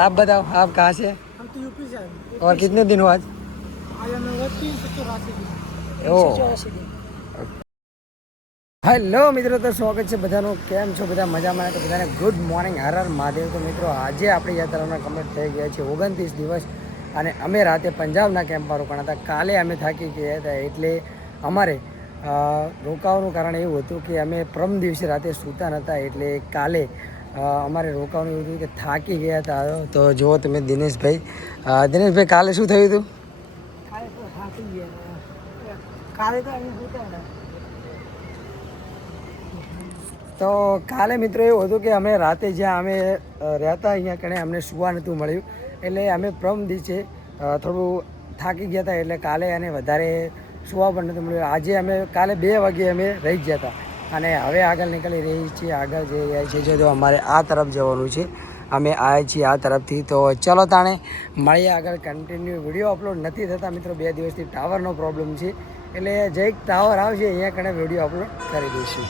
आप बताओ, आप कहाँ से? हम तो यूपी से आए। और कितने दिन हुआ आज? आज हमें हुआ 384 दिन। ओह। 384 दिन। હેલો મિત્રો, તો સ્વાગત છે બધાનું. કેમ છો બધા? મજામાં? તો બધાને ગુડ મોર્નિંગ, હર હર મહાદેવ. તો મિત્રો, આજે આપણી યાત્રાના કમ્પ્લીટ થઈ ગયા છે 29 દિવસ, અને અમે રાતે પંજાબના કેમ્પમાં રોકાણા હતા. કાલે અમે થાકી ગયા હતા, એટલે અમારે રોકાવાનું કારણ એવું હતું કે અમે પ્રમ દિવસે રાતે સૂતા નહોતા, એટલે કાલે અમારે રોકાવાનું એવું હતું કે થાકી ગયા હતા. તો જુઓ તમે દિનેશભાઈ, કાલે શું થયું હતું? કાલે તો થાકી ગયા. કાલે તો અમે સૂતા હતા. તો કાલે મિત્રો એવું હતું કે અમે રાતે જ્યાં અમે રહેતા અહીંયા કણે અમને સુવા નહોતું મળ્યું, એટલે અમે પ્રમ દિવસે થોડું થાકી ગયા હતા, એટલે કાલે અને વધારે સુવા પણ નહોતું મળ્યું. આજે અમે કાલે 2 વાગે અમે રહી ગયા હતા, અને હવે આગળ નીકળી રહી છીએ. આગળ જઈ રહ્યા છીએ, જો અમારે આ તરફ જવાનું છે. અમે આવ્યા છીએ આ તરફથી. તો ચલો તાણે મળીએ આગળ. કન્ટિન્યુ વિડીયો અપલોડ નથી થતા મિત્રો, 2 દિવસથી ટાવરનો પ્રોબ્લેમ છે, એટલે જે ટાવર આવશે અહીંયા કણે વિડીયો અપલોડ કરી દઈશું.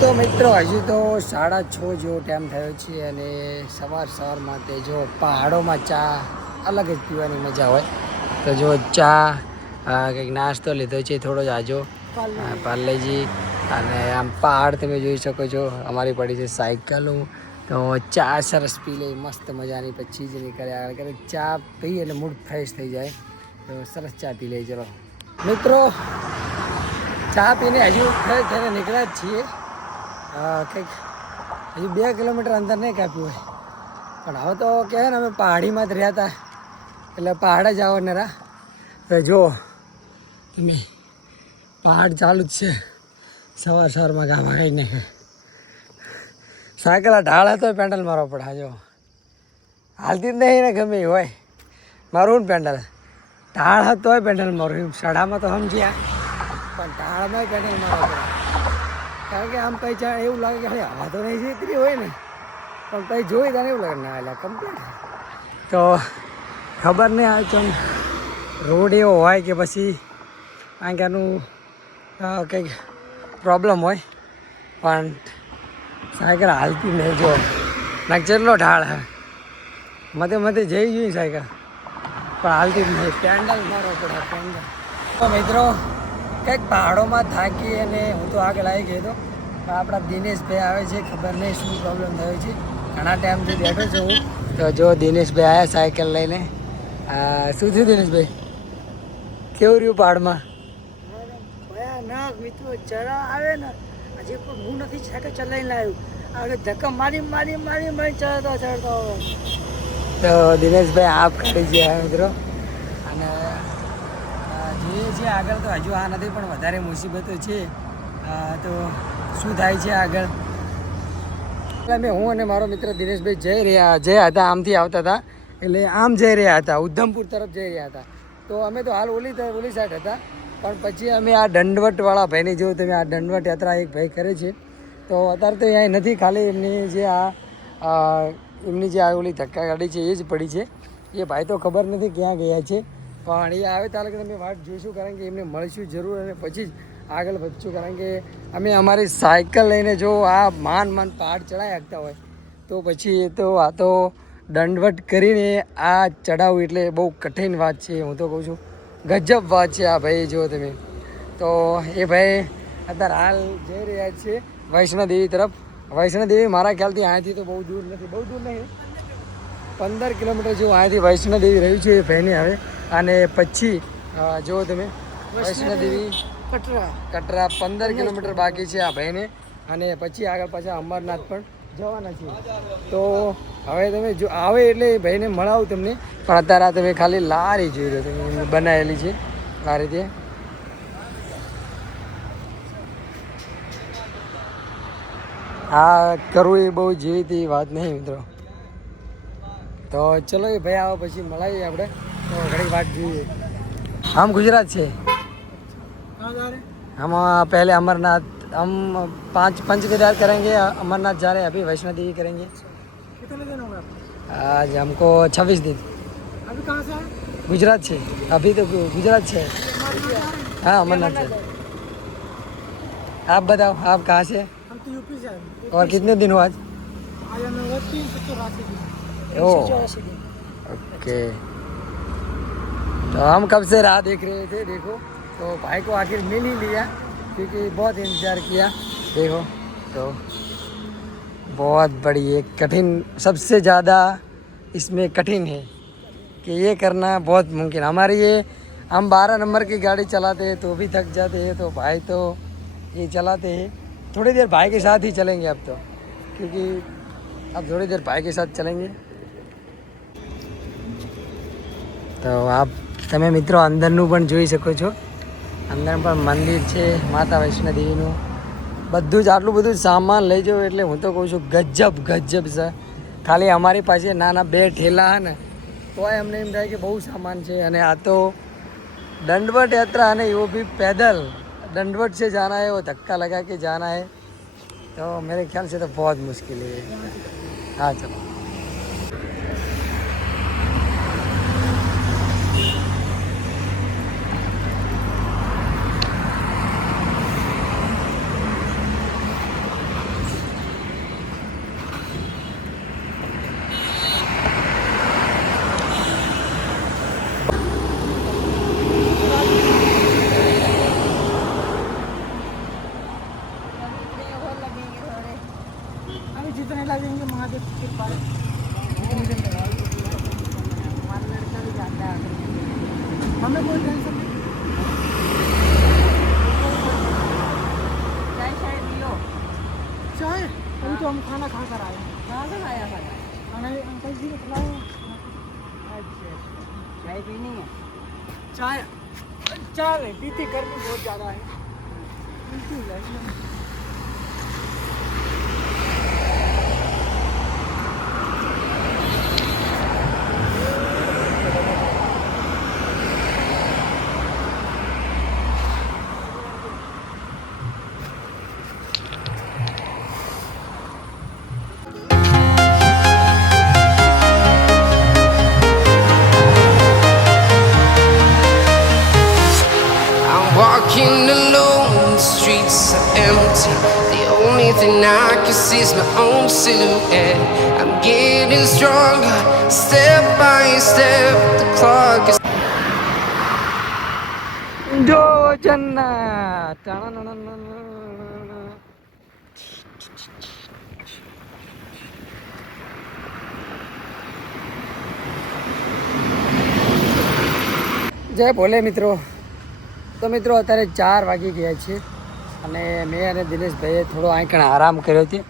તો મિત્રો, હજી તો 6:30 જેવો ટાઈમ થયો છે, અને સવારમાં તે જો પહાડોમાં ચા અલગ જ પીવાની મજા હોય. તો જો ચા, કંઈક નાસ્તો લીધો છે થોડો જાજો, પાર્લેજી, અને આમ પહાડ તમે જોઈ શકો છો. અમારી પડી છે સાયકલો. તો ચા સરસ પી લઈ મસ્ત મજાની, પછી જ નીકળે આગળ કરે. ચા પી એટલે મૂડ ફ્રેશ થઈ જાય. તો સરસ ચા પી લઈ. ચલો મિત્રો, ચા પીને હજુ ફ્રેશ થઈને નીકળ્યા જ છીએ. કંઈક હજુ 2 કિલોમીટર અંદર નહીં કાપ્યું હોય, પણ હવે તો કહેવાય ને અમે પહાડીમાં જ રહ્યા હતા, એટલે પહાડ જ આવવાના. તો જો તમે, પહાડ ચાલુ જ છે. સવારમાં ગામમાં કઈ નહીં. સાયકલ ઢાળ હતો, પેન્ડલ મારવો પડે. જો હાલતી જ નહીં ને, ગમે એ હોય મારું ને પેન્ડલ. ઢાળ હતો હોય પેન્ડલ મારું. એમ સડામાં તો સમજ્યા, પણ ઢાળમાં પેન્ડલ મારવો પડે. કારણ કે આમ કંઈ ચાલ એવું લાગે કે હવા તો નહીં જીતરી હોય ને, પણ કંઈ જોઈ તને એવું લાગે ના, એટલે કમ્પ્લીટ. તો ખબર નહીં આવે કેમ રોડ એવો હોય કે પછી આનું કંઈક પ્રોબ્લેમ હોય, પણ સાયકલ હાલતી નહીં. જો ના જેટલો ઢાળ હે, મધે જઈ જોઈએ સાયકલ, પણ હાલતી જ નહીં. પેન્ડલ મારવો પડે, પેન્ડલ. તો મિત્રો, કંઈક પહાડોમાં થાકી અને હું તો આગળ આવી ગયો હતો, પણ આપણા દિનેશભાઈ આવે છે. ખબર નહીં શું પ્રોબ્લેમ થયો છે, ઘણા ટાઈમથી બેઠો છું હું. તો જો દિનેશભાઈ આવ્યા સાયકલ લઈને. શું થયું દિનેશભાઈ? કેવું રહ્યું પહાડમાં? ભયાનક મિત્રો, જરા આવે ને હજી પણ હું નથી સાયકલ ચલાવીને આવ્યું. આગળ ધક્કા મારી ચડતો. તો દિનેશભાઈ આપ કરી ગયા મિત્રો, અને જોઈએ છીએ આગળ. તો હજુ આ નથી, પણ વધારે મુસીબતો છે. તો શું થાય છે આગળ? એટલે હું અને મારો મિત્ર દિનેશભાઈ જઈ હતા, આમથી આવતા હતા, એટલે આમ જઈ રહ્યા હતા, ઉધમપુર તરફ જઈ રહ્યા હતા. તો અમે તો હાલ ઓલી સાઈડ હતા, પણ પછી અમે આ દંડવટવાળા ભાઈને જોયું. તમે આ દંડવટ યાત્રા એક ભાઈ કરે છે, તો અત્યારે તો અહીંયા નથી, ખાલી એમની જે ઓલી ધક્કા ગાડી છે એ જ પડી છે. એ ભાઈ તો ખબર નથી ક્યાં ગયા છે, પણ એ આવે ત્યારે અમે વાટ જોઈશું, કારણ કે એમને મળશું જરૂર, અને પછી જ આગળ વધશું. કારણ કે અમે અમારી સાયકલ લઈને જો આ માન પહાડ ચડાવી શકતા હોય, તો પછી એ તો આ તો દંડવટ કરીને આ ચડાવવું એટલે બહુ કઠિન વાત છે. હું તો કહું છું ગજબ વાત છે આ ભાઈ. જો તમે, તો એ ભાઈ અત્યારે હાલ જઈ રહ્યા છે વૈષ્ણોદેવી તરફ. વૈષ્ણોદેવી મારા ખ્યાલથી અહીંયાથી તો બહુ દૂર નહીં, 15 કિલોમીટર જેવું અહીંયાથી વૈષ્ણોદેવી રહ્યું છે એ ભાઈને હવે. અને પછી જુઓ તમે, વૈષ્ણોદેવી કટરા 15 કિલોમીટર બાકી છે આ ભાઈને, અને પછી આગળ પાછા અમરનાથ પણ જવાના છે. તો હવે તમે જો આવે એટલે એ ભાઈને મળાવું તમને, પણ અત્યારે આ તમે ખાલી લારી જોઈ લો, તમે બનાવેલી છે આ રીતે. આ કરવું એ બહુ જેવી વાત નહીં મિત્રો. તો ચલો એ ભાઈ આવે પછી મળાવીએ આપણે. તો ઘણી વાત જોઈએ. हम गुजरात से, हम पहले अमरनाथ, हम 5 पंचकेदार करेंगे, अमरनाथ जा रहे हैं, अभी वैष्णो देवी करेंगे. कितने दिन हो गए? आज हमको 26 दिन. अभी कहाँ से है? गुजरात से, अभी तो गुजरात से. हाँ अमरनाथ से. आप बताओ, आप कहाँ से? हम तो यूपी से आए. और कितने दिन हुआ आज? आज हमें हुआ 384 दिन. 384 दिन। ओके, तो हम कब से राह देख रहे थे, देखो तो भाई को आखिर मिल ही लिया क्योंकि बहुत इंतज़ार किया। देखो तो बहुत बड़ी एक कठिन, सबसे ज़्यादा इसमें कठिन है कि ये करना बहुत मुमकिन। हमारी ये हम 12 नंबर की गाड़ी चलाते हैं तो भी थक जाते हैं, तो भाई तो ये चलाते हैं। थोड़ी देर भाई के साथ ही चलेंगे अब तो, क्योंकि अब थोड़ी देर भाई के साथ चलेंगे। તો આપ તમે મિત્રો અંદરનું પણ જોઈ શકો છો, અંદર પણ મંદિર છે માતા વૈષ્ણોદેવીનું। બધું જ આટલું બધું સામાન લઈ જાઓ એટલે હું તો કહું છું ગજબ ગજબ છે। ખાલી અમારી પાસે નાના 2 ઠેલા હે ને તોય અમને એમ થાય કે બહુ સામાન છે। અને આ તો दंडवत यात्रा है ना, वो भी पैदल दंडवत से जाना है, वो धक्का लगा के जाना है, तो मेरे ख्याल से तो बहुत मुश्किल है। हाँ चलो, अभी जितने लगेंगे महादेव की कृपा है। हमारा लड़का भी जाता है, हमें कोई टेंशन नहीं। चाय शाय पियो। चाय अभी तो हम खाना खा कर आए हैं। कहाँ से खाया खाना अंकल जी ने खिलाया। अच्छा, चाय पीनी है? चाय चाय पीती, गर्मी बहुत ज़्यादा है। बिल्कुल Walking alone, the streets are empty. The only thing I can see is my own silhouette. I'm getting stronger, step by step. The clock is जो जन्नत। જય ભોલે મિત્રો। તો મિત્રો અત્યારે 4 વાગી ગયા છે અને મેં અને દિનેશભાઈએ થોડો આંકણ આરામ કર્યો છે।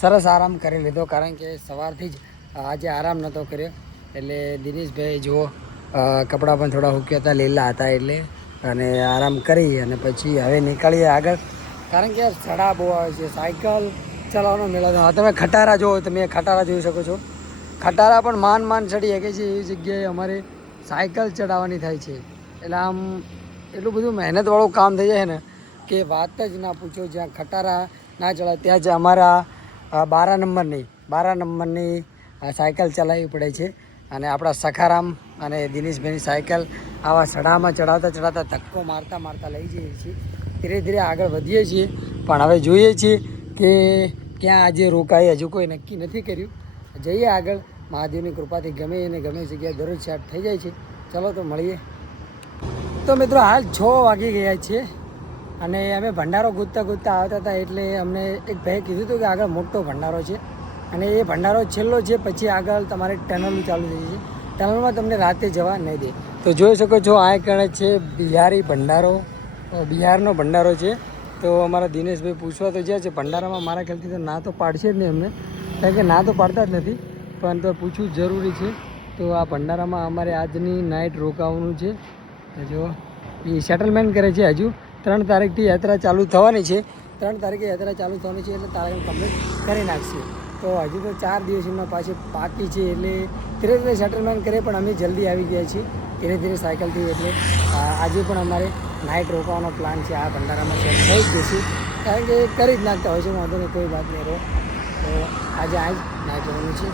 સરસ આરામ કરી લીધો, કારણ કે સવારથી જ આજે આરામ નહોતો કર્યો। એટલે દિનેશભાઈ જુઓ કપડાં પણ થોડા હુક્યા હતા, લીલા હતા એટલે, અને આરામ કરી અને પછી હવે નીકળીએ આગળ, કારણ કે સડા બહુ આવે છે, સાયકલ ચલાવવાનો મેળો। તમે ખટારા જુઓ, તમે ખટારા જોઈ શકો છો। ખટારા પણ માંડ ચડી શકે છે એવી જગ્યાએ અમારે સાયકલ ચડાવવાની થાય છે। એટલે આમ એટલું બધું મહેનતવાળું કામ થઈ જાય ને કે વાત જ ના પૂછો। જ્યાં ખટારા ના ચડાવે ત્યાં જ અમારા 12 નંબરની સાયકલ ચલાવવી પડે છે। અને આપણા સખારામ અને દિનેશભાઈની સાયકલ આવા સડામાં ચડાવતા ધક્કો મારતા લઈ જઈએ છીએ। ધીરે ધીરે આગળ વધીએ છીએ, પણ હવે જોઈએ છીએ કે ક્યાં આજે રોકાઈએ, હજુ કોઈ નક્કી નથી કર્યું। જઈએ આગળ, મહાદેવની કૃપાથી ગમે જગ્યાએ દરરોજ સ્ટાર્ટ થઈ જાય છે। ચલો તો મળીએ। તો મિત્રો હાલ 6 વાગી ગયા છે અને અમે ભંડારો ગોતતા આવતા હતા, એટલે અમને એક ભાઈએ કીધું હતું કે આગળ મોટો ભંડારો છે અને એ ભંડારો છેલ્લો છે, પછી આગળ તમારે ટનલ ચાલુ થઈ છે। ટનલમાં તમને રાતે જવા નહીં દે। તો જોઈ શકો છો આ કણે છે બિહારી ભંડારો, બિહારનો ભંડારો છે। તો અમારા દિનેશભાઈ પૂછવા તો જ્યાં છે ભંડારામાં, મારા ખ્યાલથી તો ના તો પાડશે જ નહીં અમને, કારણ કે ના તો પાડતા જ નથી, પણ તો પૂછવું જરૂરી છે। તો આ ભંડારામાં અમારે આજની નાઇટ રોકાવાનું છે। તો જો એ સેટલમેન્ટ કરે છે। હજુ 3 તારીખથી યાત્રા ચાલુ થવાની છે, 3 તારીખે યાત્રા ચાલુ થવાની છે, એટલે તારીખ કમ્પ્લીટ કરી નાખશે। તો હજુ તો 4 દિવસ એમના પાછી બાકી છે, એટલે ધીરે ધીરે સેટલમેન્ટ કરે, પણ અમે જલ્દી આવી ગયા છીએ ધીરે ધીરે સાયકલથી। એટલે આજે પણ અમારે નાઇટ રોકાવાનો પ્લાન છે આ ભંડારામાં, સેટ થઈ જ જશે, કારણ કે કરી જ નાખતા હોય છે, વાંધો નહીં, કોઈ વાત નહીં રહો। તો આજે આ જ નાઇટ રહેવાનું છે।